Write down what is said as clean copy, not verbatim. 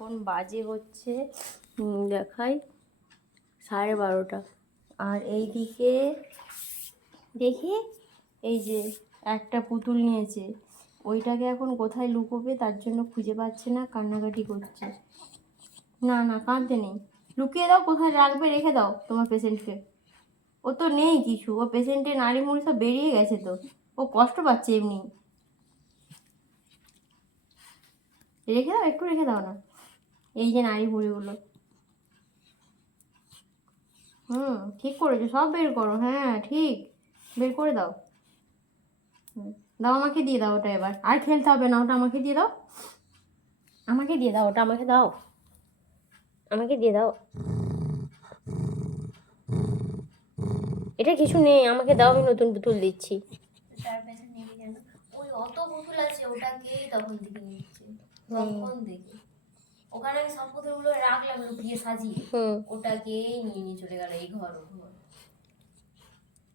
এখন বাজে হচ্ছে দেখাই 12:30, আর এইদিকে দেখি এই যে একটা পুতুল নিয়েছে, ওইটাকে এখন কোথায় লুকোবে তার জন্য খুঁজে পাচ্ছে না, কান্নাকাটি করছে। না না, কাঁদতে নেই, লুকিয়ে দাও, কোথায় রাখবে রেখে দাও তোমার পেশেন্টকে। ও তো নেই কিছু, ও পেশেন্টের নাড়ি মুড়ি সব বেরিয়ে গেছে তো, ও কষ্ট পাচ্ছে এমনি। রেখে দাও, একটু রেখে দাও না, এই যে নাড়ি ভুঁড়িগুলো। ঠিক করেছো, সব বের করো, হ্যাঁ ঠিক, বের করে দাও। দাও, আমাকে দিয়ে দাও ওটা, এবার আর খেলতে হবে না, ওটা আমাকে দিয়ে দাও, আমাকে দিয়ে দাও, ওটা আমাকে দাও, আমাকে দিয়ে দাও। এটা কিছু নেই, আমাকে দাও, আমি নতুন পুতুল দিচ্ছি। তার পেছনে নেবে কেন? ওই অত পুতুল আছে, ওটাকেই তখন দিকে নিচ্ছে, তখন দেখে ওখানে আমি সব পুতুলগুলো রাখলাম লুকিয়ে সাজিয়ে, ওটাকেই নিয়ে নিয়ে চলে গেল এই ঘর ও ঘর।